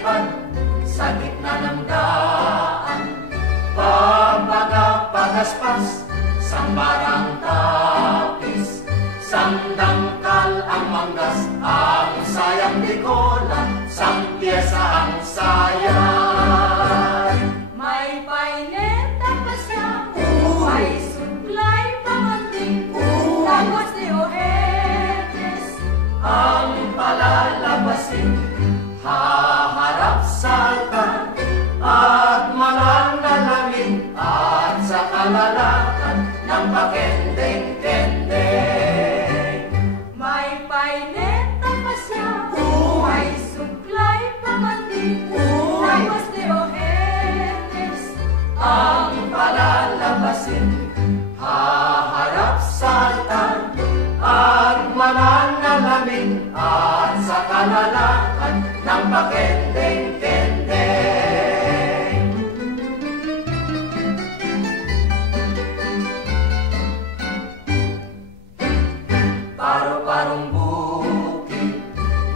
paglipad sa gitna ng daan. Pagaspas, sambarang tapis, samdangkal ang manggas, ang sayang bikola, sampyesa ang sayan. May paineta pa siya, may suklay pamanting, tapos ni Ojetes ang palalabasin, haharap sa altar at mananalangin at sa kalalakan ng pakendeng-kendeng. May paineta pa siya, may suklay pamanting, tapos ni Ojetes ang palalabasin, haharap sa altar at mananalangin at sa kalalakan ng pakendeng-kendeng. Paro-parong bukid,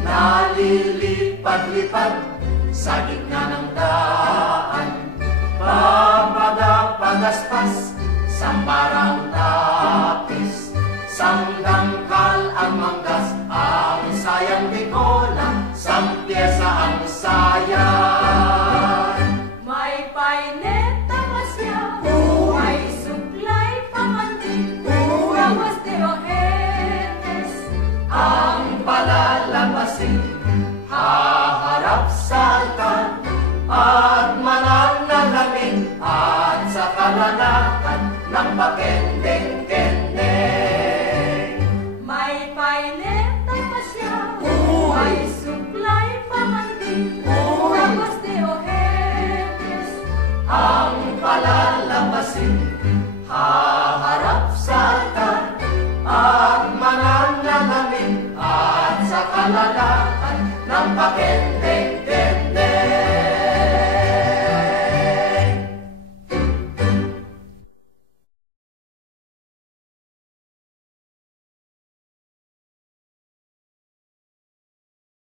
nalilipad-lipad sa gitna ng daan. Pagaspas, sambarang tapis, samdangkal ang manggas, ang sayang bikola, sampyesa ang sayan. May paineta pa siya, may suklay pamanting, tapos ni Ojetes Ang palalabasin, haharap sa altar at mananalangin at sa kalalakan ng pakendeng